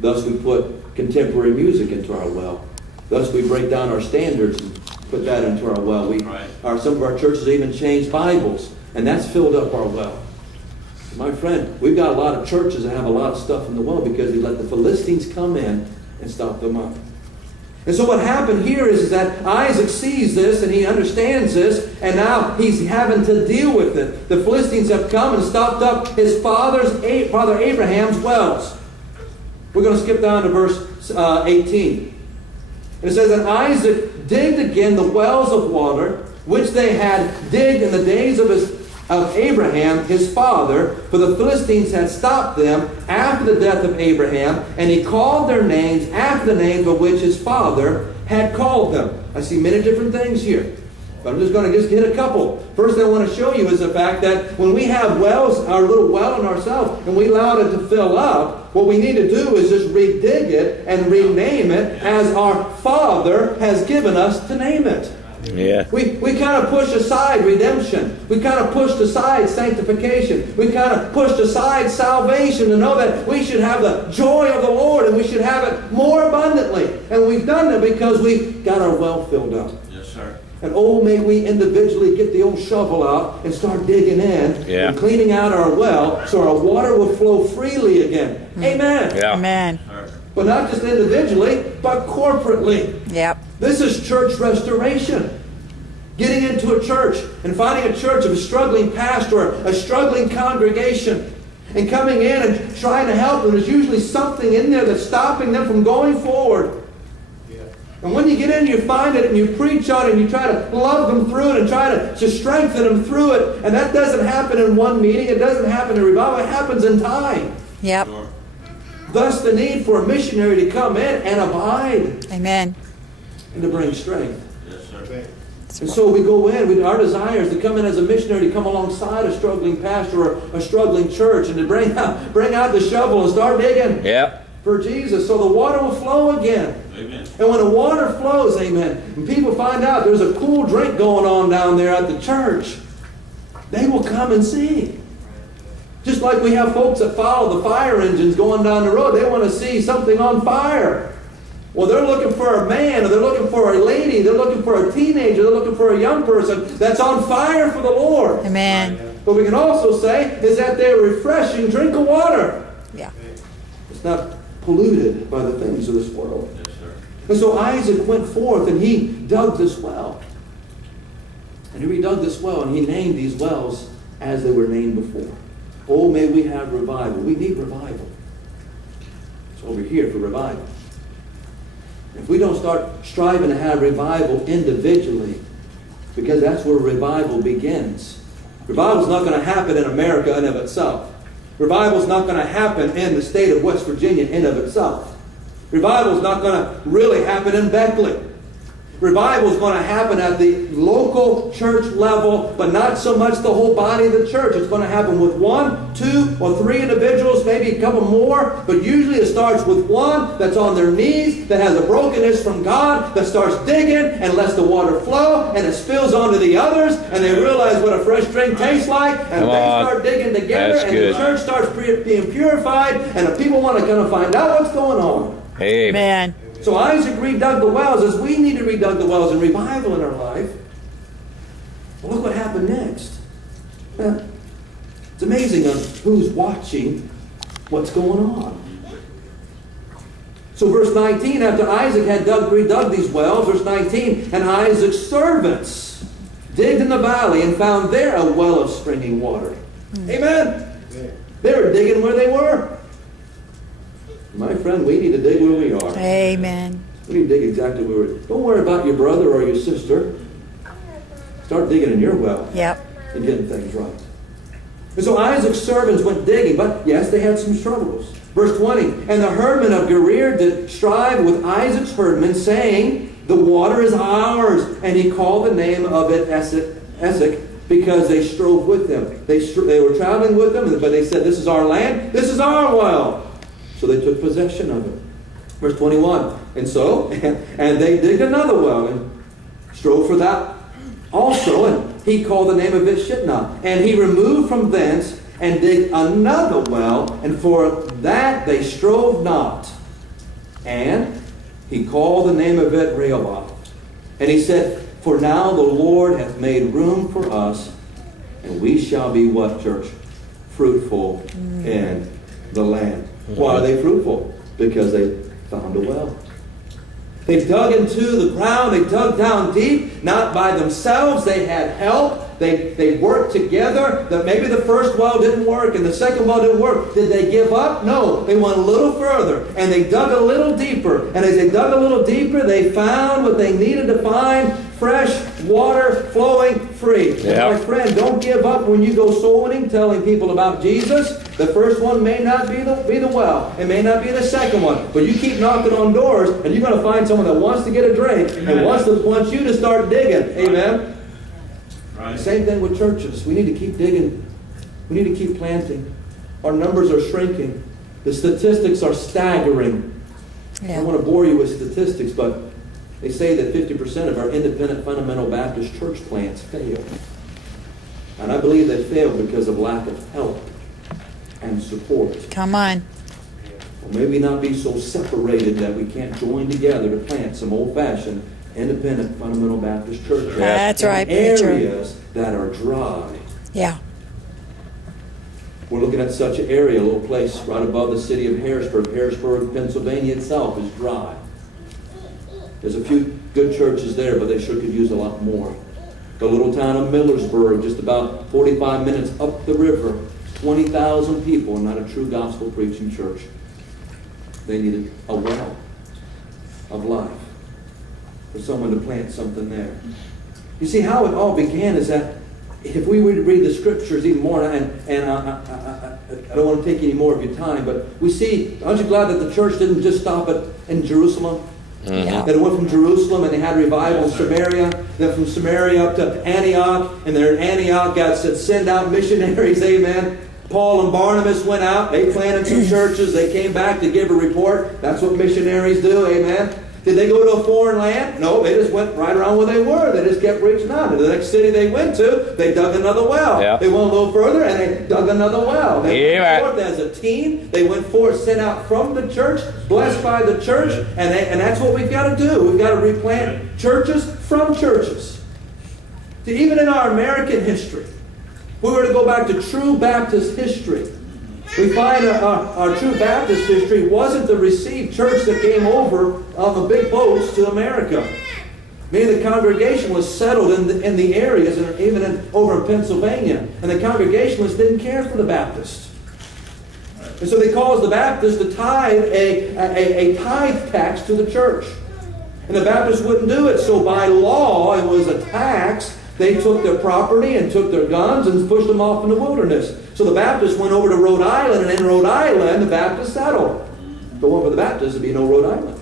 Thus we put contemporary music into our well. Thus we break down our standards and put that into our well. Some of our churches even change Bibles, and that's filled up our well. My friend, we've got a lot of churches that have a lot of stuff in the well because they let the Philistines come in and stop them up. And so what happened here is that Isaac sees this and he understands this, and now he's having to deal with it. The Philistines have come and stopped up his father Abraham's wells. We're going to skip down to verse 18. And it says, and Isaac digged again the wells of water, which they had digged in the days of Abraham his father, for the Philistines had stopped them after the death of Abraham, and he called their names after the names of which his father had called them. I see many different things here, but I'm just going to hit a couple. First thing I want to show you is the fact that when we have wells, our little well in ourselves, and we allow it to fill up, what we need to do is just redig it and rename it as our Father has given us to name it. Yeah. We kind of pushed aside redemption. We kind of pushed aside sanctification. We kind of pushed aside salvation to know that we should have the joy of the Lord and we should have it more abundantly. And we've done that because we got our well filled up. Yes, sir. And oh, may we individually get the old shovel out and start digging in and cleaning out our well so our water will flow freely again. Amen. Yeah. Amen. But not just individually, but corporately. Yep. This is church restoration. Getting into a church and finding a church of a struggling pastor, a struggling congregation, and coming in and trying to help them. There's usually something in there that's stopping them from going forward. Yeah. And when you get in, you find it and you preach on it and you try to love them through it and try to strengthen them through it. And that doesn't happen in one meeting. It doesn't happen in revival. It happens in time. Yep. Sure. Thus the need for a missionary to come in and abide. Amen. And to bring strength. Yes, sir. And so we go in, our desire is to come in as a missionary, to come alongside a struggling pastor or a struggling church and to bring out the shovel and start digging for Jesus so the water will flow again. Amen. And when the water flows, amen, and people find out there's a cool drink going on down there at the church, they will come and see. Just like we have folks that follow the fire engines going down the road. They want to see something on fire. Well, they're looking for a man, or they're looking for a lady, they're looking for a teenager, they're looking for a young person that's on fire for the Lord. Amen. But we can also say is that they're a refreshing drink of water. Yeah. It's not polluted by the things of this world. Yes, sir. And so Isaac went forth and he dug this well. And he redug this well and he named these wells as they were named before. Oh, may we have revival. We need revival. It's over here for revival. If we don't start striving to have revival individually, because that's where revival begins. Revival is not going to happen in America in of itself. Revival is not going to happen in the state of West Virginia in of itself. Revival is not going to really happen in Beckley. Revival is going to happen at the local church level, but not so much the whole body of the church. It's going to happen with 1, 2, or 3 individuals, maybe a couple more, but usually it starts with one that's on their knees, that has a brokenness from God, that starts digging and lets the water flow, and it spills onto the others, and they realize what a fresh drink tastes like, and they start digging together, and the church starts being purified, and the people want to kind of find out what's going on. Amen. So Isaac redug the wells as we need to redug the wells in revival in our life. Well, look what happened next. It's amazing on who's watching what's going on. So verse 19, after Isaac had redug these wells, verse 19, and Isaac's servants digged in the valley and found there a well of springing water. Amen. They were digging where they were. My friend, we need to dig where we are. Amen. We need to dig exactly where we are. Don't worry about your brother or your sister. Start digging in your well. Yep. And getting things right. And so Isaac's servants went digging, but yes, they had some struggles. Verse 20, and the herdmen of Gerar did strive with Isaac's herdmen, saying, the water is ours. And he called the name of it Esek, because they strove with them. They were traveling with them, but they said, this is our land, this is our well. So they took possession of it. Verse 21. And they digged another well and strove for that also. And he called the name of it Shitnah. And he removed from thence and digged another well. And for that they strove not. And he called the name of it Rehoboth. And he said, for now the Lord hath made room for us, and we shall be what, church? Fruitful in the land. Why are they fruitful? Because they found a well. They dug into the ground. They dug down deep, not by themselves. They had help. They worked together. Maybe the first well didn't work and the second well didn't work. Did they give up? No. They went a little further and they dug a little deeper. And as they dug a little deeper, they found what they needed to find: fresh water flowing free. Yep. My friend, don't give up when you go soul winning, telling people about Jesus. The first one may not be the well. It may not be the second one. But you keep knocking on doors and you're going to find someone that wants to get a drink and wants you to start digging. Amen? Right. Same thing with churches. We need to keep digging. We need to keep planting. Our numbers are shrinking. The statistics are staggering. I don't want to bore you with statistics, but they say that 50% of our independent fundamental Baptist church plants fail. And I believe they fail because of lack of help and support. Come on. Or maybe not be so separated that we can't join together to plant some old-fashioned independent fundamental Baptist churches. That's right, in preacher. areas that are dry. Yeah. We're looking at such an area, a little place right above the city of Harrisburg. Harrisburg, Pennsylvania itself is dry. There's a few good churches there, but they sure could use a lot more. The little town of Millersburg, just about 45 minutes up the river, 20,000 people, not a true gospel preaching church. They needed a well of life for someone to plant something there. You see, how it all began is that if we were to read the scriptures even more, and I don't want to take any more of your time, but we see, aren't you glad that the church didn't just stop in Jerusalem? Yeah. That it went from Jerusalem and they had revival in Samaria, then from Samaria up to Antioch, and there in Antioch God said, send out missionaries, amen. Paul and Barnabas went out, they planted some churches, they came back to give a report. That's what missionaries do, amen. Did they go to a foreign land? No, they just went right around where they were. They just kept reaching out. To the next city they went to, they dug another well. Yep. They went a little further and they dug another well. They went forth as a team. They went forth, sent out from the church, blessed by the church, and that's what we've got to do. We've got to replant churches from churches. See, even in our American history, if we were to go back to true Baptist history, we find our true Baptist history wasn't the received church that came over on the big boats to America. Many of the congregation was settled in the areas, and even over in Pennsylvania. And the Congregationalists didn't care for the Baptists. And so they caused the Baptists to tithe a tithe tax to the church. And the Baptists wouldn't do it. So by law, it was a tax. They took their property and took their guns and pushed them off in the wilderness. So the Baptists went over to Rhode Island, and in Rhode Island, the Baptists settled. If it weren't for the Baptists, there'd be no Rhode Island.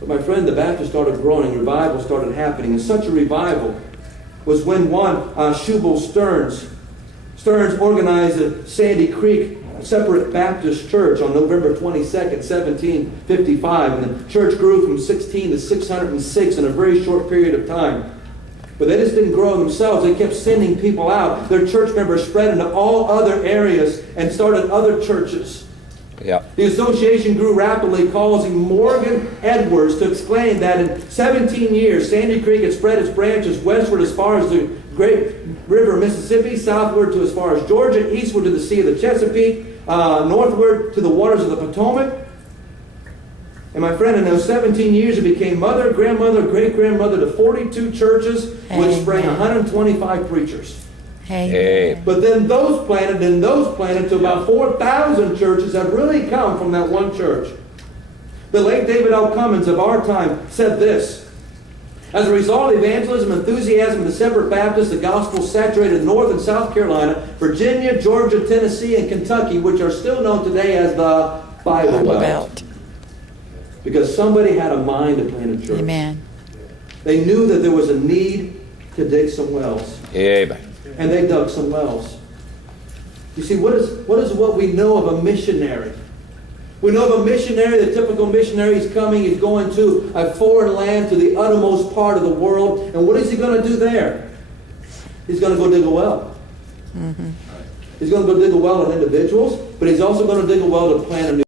But my friend, the Baptists started growing, and revival started happening. And such a revival was when one, Shubal Stearns organized at Sandy Creek a separate Baptist church on November 22nd, 1755. And the church grew from 16 to 606 in a very short period of time. But they just didn't grow themselves. They kept sending people out. Their church members spread into all other areas and started other churches. Yeah. The association grew rapidly, causing Morgan Edwards to exclaim that in 17 years, Sandy Creek had spread its branches westward as far as the great river Mississippi, southward to as far as Georgia, eastward to the Sea of the Chesapeake, northward to the waters of the Potomac. And my friend, in those 17 years, it became mother, grandmother, great-grandmother to 42 churches, which sprang 125 preachers. Hey. But then those planted to about 4,000 churches have really come from that one church. The late David L. Cummins of our time said this: as a result of evangelism and enthusiasm of the separate Baptists, the gospel saturated North and South Carolina, Virginia, Georgia, Tennessee, and Kentucky, which are still known today as the Bible Belt. Because somebody had a mind to plant a church. Amen. They knew that there was a need to dig some wells. Amen. And they dug some wells. You see, what is what we know of a missionary? We know of a missionary, the typical missionary is coming, he's going to a foreign land, to the uttermost part of the world. And what is he going to do there? He's going to go dig a well. Mm-hmm. He's going to go dig a well on individuals, but he's also going to dig a well to plant a new